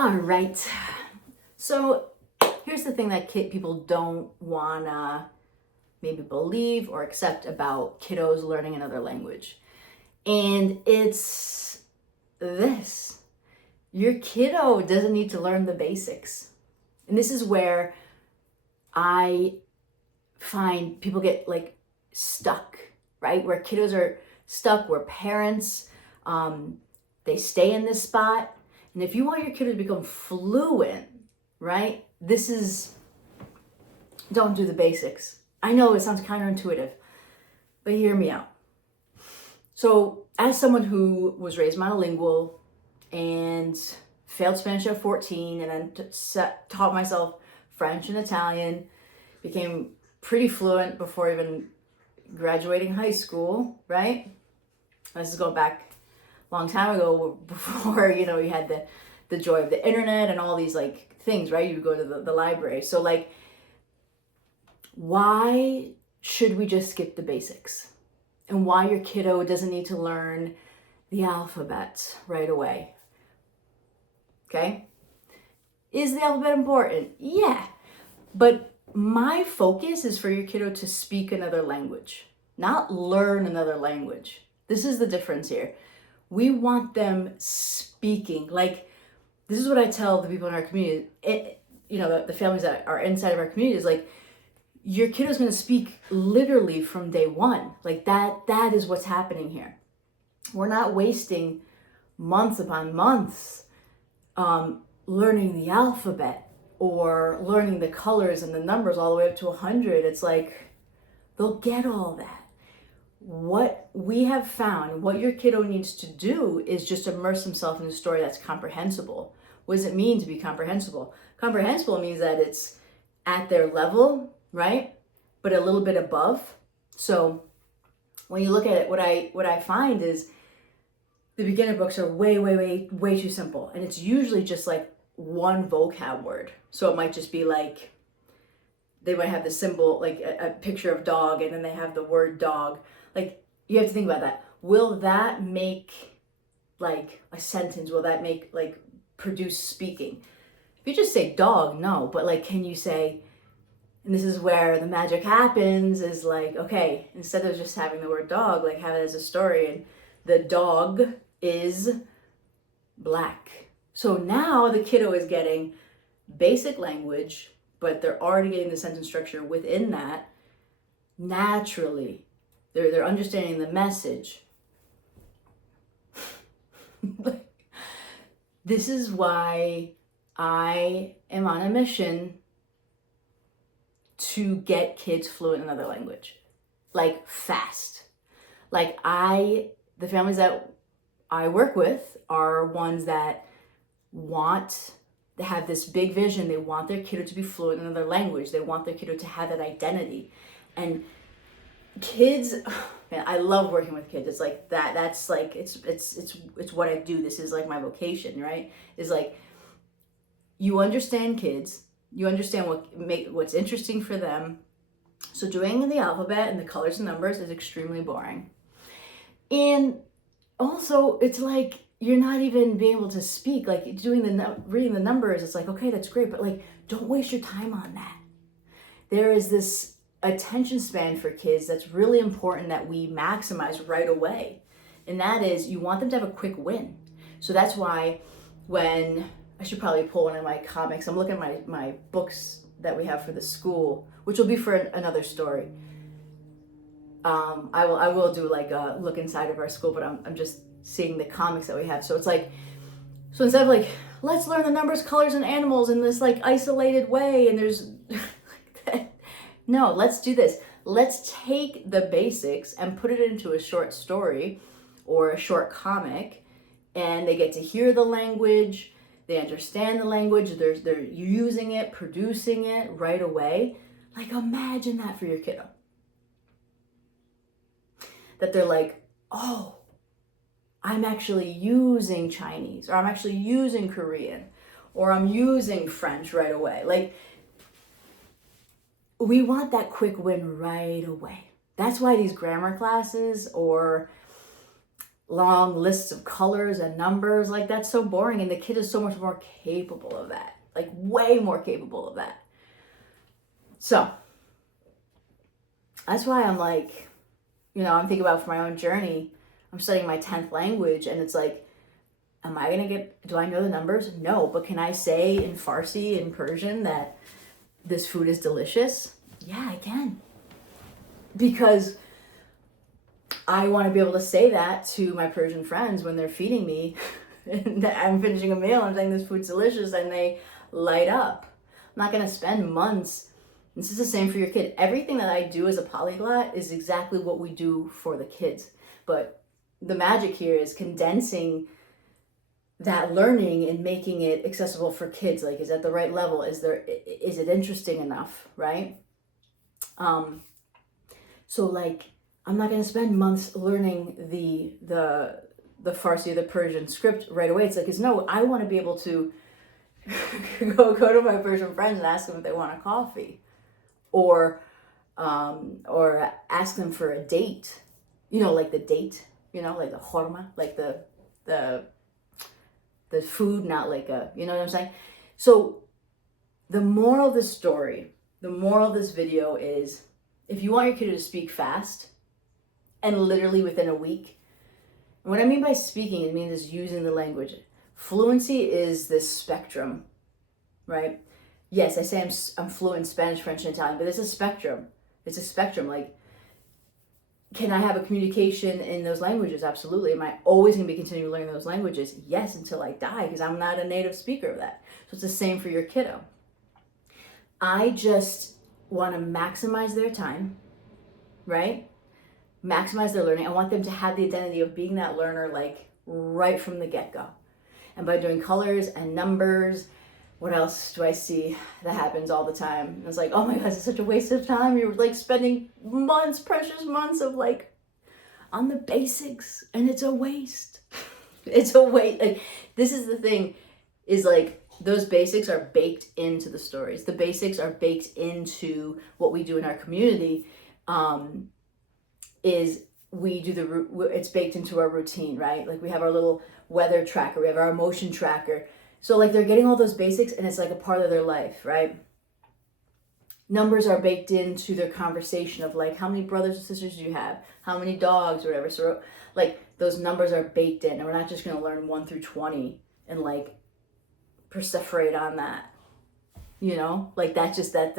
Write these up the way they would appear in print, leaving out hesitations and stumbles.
All right. So here's the thing that people don't wanna maybe believe or accept about kiddos learning another language. And it's this. Your kiddo doesn't need to learn the basics. And this is where I find people get like stuck, right? Where kiddos are stuck, where parents, they stay in this spot. And if you want your kiddo to become fluent, right? Don't do the basics. I know it sounds counterintuitive, but hear me out. So as someone who was raised monolingual and failed Spanish at 14 and then taught myself French and Italian, became pretty fluent before even graduating high school, right? This is going back a long time ago before, you had the joy of the internet and all these like things, right? You would go to the library. So like, why should we just skip the basics? And why your kiddo doesn't need to learn the alphabet right away? Okay? Is the alphabet important? Yeah. But my focus is for your kiddo to speak another language, not learn another language. This is the difference here. We want them speaking. Like, this is what I tell the people in our community, the families that are inside of our community is like, your kiddo's going to speak literally from day one. Like that is what's happening here. We're not wasting months upon months learning the alphabet or learning the colors and the numbers all the way up to 100. It's like, they'll get all that. What we have found, what your kiddo needs to do is just immerse himself in a story that's comprehensible. What does it mean to be comprehensible? Comprehensible means that it's at their level, right? But a little bit above. So when you look at it, what I find is the beginner books are way too simple. And it's usually just like one vocab word. So it might just be like, they might have the symbol, like a picture of dog, and then they have the word dog. Like, you have to think about that. Will that make like a sentence? Will that make like produce speaking? If you just say dog, no. But like, can you say, and this is where the magic happens, is like, okay, instead of just having the word dog, like have it as a story, and the dog is black. So now the kiddo is getting basic language, but they're already getting the sentence structure within that naturally. They're understanding the message. This is why I am on a mission to get kids fluent in another language, like fast. Like the families that I work with are ones that want to have this big vision. They want their kiddo to be fluent in another language. They want their kiddo to have that identity. And kids, man, I love working with kids. It's like that's like, it's what I do. This is like my vocation, right? Is like, you understand kids, you understand what's interesting for them. So doing the alphabet and the colors and numbers is extremely boring. And also, it's like, you're not even being able to speak. Like, reading the numbers, it's like, okay, that's great, but like, don't waste your time on that. There is this attention span for kids that's really important that we maximize right away. And that is, you want them to have a quick win. So that's why I should probably pull one of my comics. I'm looking at my books that we have for the school, which will be for another story. I will do like a look inside of our school, but I'm just seeing the comics that we have. So it's like, so instead of like, let's learn the numbers, colors, and animals in this like isolated way, and there's no, let's do this. Let's take the basics and put it into a short story or a short comic, and they get to hear the language, they understand the language, they're using it, producing it right away. Like, imagine that for your kiddo. That they're like, oh, I'm actually using Chinese, or I'm actually using Korean, or I'm using French right away. Like, we want that quick win right away. That's why these grammar classes or long lists of colors and numbers. Like, that's so boring. And the kid is so much more capable of that, like way more capable of that. So that's why I'm like, I'm thinking about for my own journey, I'm studying my 10th language, and it's like, do I know the numbers? No, but can I say in Farsi and Persian that this food is delicious? Yeah, I can. Because I want to be able to say that to my Persian friends when they're feeding me and I'm finishing a meal and I'm saying this food's delicious, and they light up. I'm not going to spend months. This is the same for your kid. Everything that I do as a polyglot is exactly what we do for the kids. But the magic here is condensing that learning and making it accessible for kids. Like, is at the right level? Is it interesting enough, right? So like, I'm not going to spend months learning the Farsi or the Persian script right away. It's like, no, I want to be able to go to my Persian friends and ask them if they want a coffee, or ask them for a date. Like the date. Like the horma, like the food, not like a. You know what I'm saying? So the moral of the story, the moral of this video is, if you want your kid to speak fast, and literally within a week. And what I mean by speaking, it means is using the language. Fluency is this spectrum, right? Yes, I say I'm fluent in Spanish, French, and Italian, but it's a spectrum. It's a spectrum. Like, can I have a communication in those languages? Absolutely. Am I always going to be continuing learning those languages? Yes, until I die, because I'm not a native speaker of that. So it's the same for your kiddo. I just want to maximize their time, right? Maximize their learning. I want them to have the identity of being that learner, like right from the get-go. And by doing colors and numbers, what else do I see that happens all the time? It's like, oh my gosh, it's such a waste of time. You're like spending months, precious months of like on the basics, and it's a waste. It's a waste. Like, this is the thing, is like, those basics are baked into the stories. The basics are baked into what we do in our community. Is we do it's baked into our routine, right? Like, we have our little weather tracker, we have our emotion tracker. So like, they're getting all those basics, and it's like a part of their life, right? Numbers are baked into their conversation of like, how many brothers and sisters do you have? How many dogs, or whatever. So like, those numbers are baked in, and we're not just going to learn 1 through 20 and like perseverate on that. Like, that just that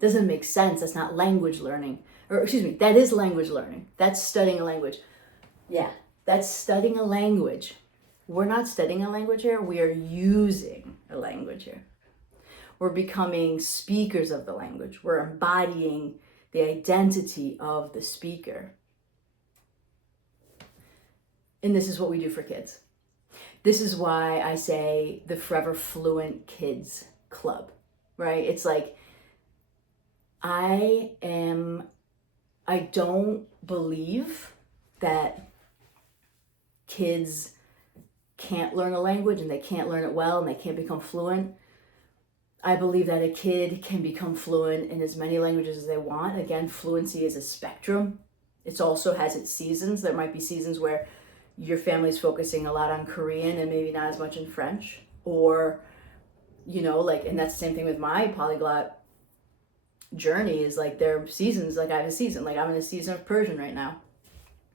doesn't make sense. That's not language learning. Or excuse me, that is language learning. That's studying a language. Yeah, that's studying a language. We're not studying a language here. We are using a language here. We're becoming speakers of the language. We're embodying the identity of the speaker. And this is what we do for kids. This is why I say the Forever Fluent Kids Club, right? It's like, I don't believe that kids can't learn a language and they can't learn it well and they can't become fluent. I believe that a kid can become fluent in as many languages as they want. Again, fluency is a spectrum. It also has its seasons. There might be seasons where your family's focusing a lot on Korean and maybe not as much in French, or, and that's the same thing with my polyglot journey, is like, there are seasons. Like, I have a season, like I'm in a season of Persian right now.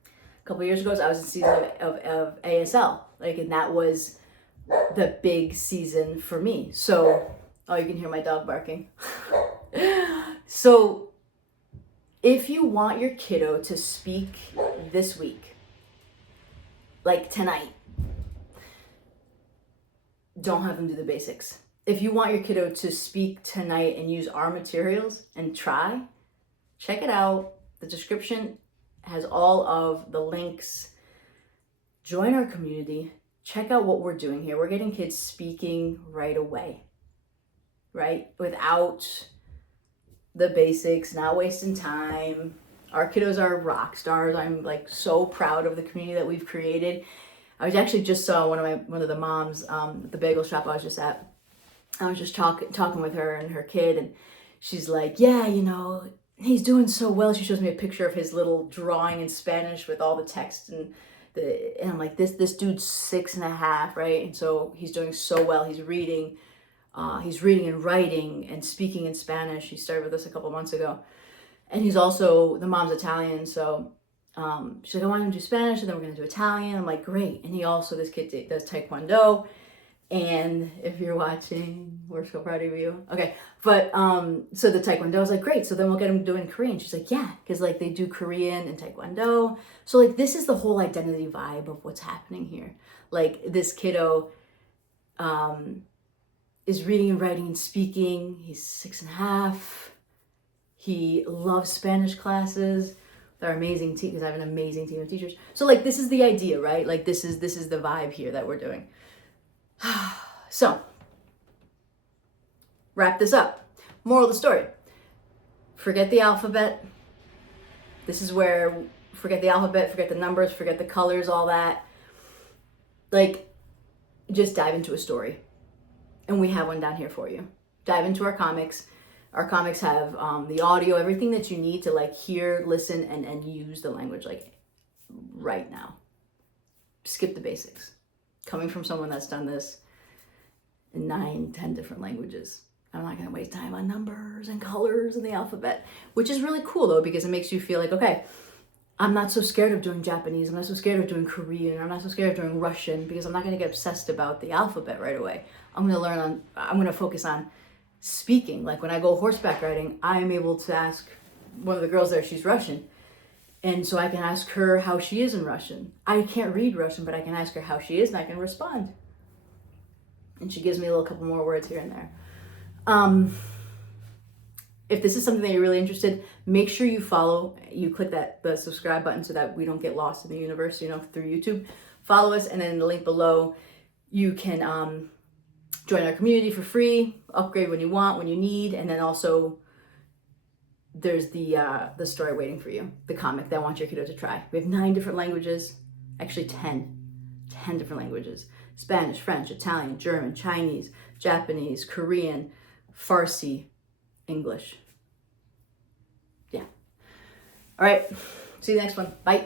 A couple of years ago, I was in a season of ASL, like, and that was the big season for me. So, oh, you can hear my dog barking. So if you want your kiddo to speak this week, like tonight, don't have them do the basics. If you want your kiddo to speak tonight and use our materials and try, check it out. The description has all of the links. Join our community. Check out what we're doing here. We're getting kids speaking right away, right? Without the basics, not wasting time. Our kiddos are rock stars. I'm like so proud of the community that we've created. I was actually just saw one of the moms at the bagel shop I was just at. I was just talking with her and her kid, and she's like, yeah, he's doing so well. She shows me a picture of his little drawing in Spanish with all the text and And I'm like, this dude's 6.5, right? And so he's doing so well. He's reading and writing and speaking in Spanish. He started with us a couple months ago. And he's also, the mom's Italian, so she's like, I want him to do Spanish, and then we're going to do Italian. I'm like, great. And he also, this kid does Taekwondo. And if you're watching, we're so proud of you. Okay, but so the Taekwondo, I was like, great. So then we'll get him doing Korean. She's like, yeah, because like they do Korean and Taekwondo. So like this is the whole identity vibe of what's happening here. Like this kiddo is reading and writing and speaking. He's 6.5. He loves Spanish classes. They're amazing team because I have an amazing team of teachers. So like this is the idea, right? Like this is the vibe here that we're doing. So, wrap this up. Moral of the story. Forget the alphabet. This is where, forget the alphabet, forget the numbers, forget the colors, all that. Like, just dive into a story. And we have one down here for you. Dive into our comics. Our comics have the audio, everything that you need to like hear, listen, and use the language like right now. Skip the basics. Coming from someone that's done this in 9-10 different languages. I'm not going to waste time on numbers and colors and the alphabet, which is really cool though, because it makes you feel like, okay, I'm not so scared of doing Japanese. I'm not so scared of doing Korean. I'm not so scared of doing Russian because I'm not going to get obsessed about the alphabet right away. I'm going to focus on speaking. Like when I go horseback riding, I'm able to ask one of the girls there, she's Russian. And so I can ask her how she is in Russian. I can't read Russian, but I can ask her how she is and I can respond. And she gives me a little couple more words here and there. If this is something that you're really interested, make sure you click the subscribe button so that we don't get lost in the universe, through YouTube. Follow us, and then in the link below, you can join our community for free, upgrade when you want, when you need, and then also there's the story waiting for you, the comic that I want your kiddo to try. We have 9 different languages, actually 10 different languages: Spanish, French, Italian, German, Chinese, Japanese, Korean, Farsi, English. Yeah. All right. See you next one. Bye.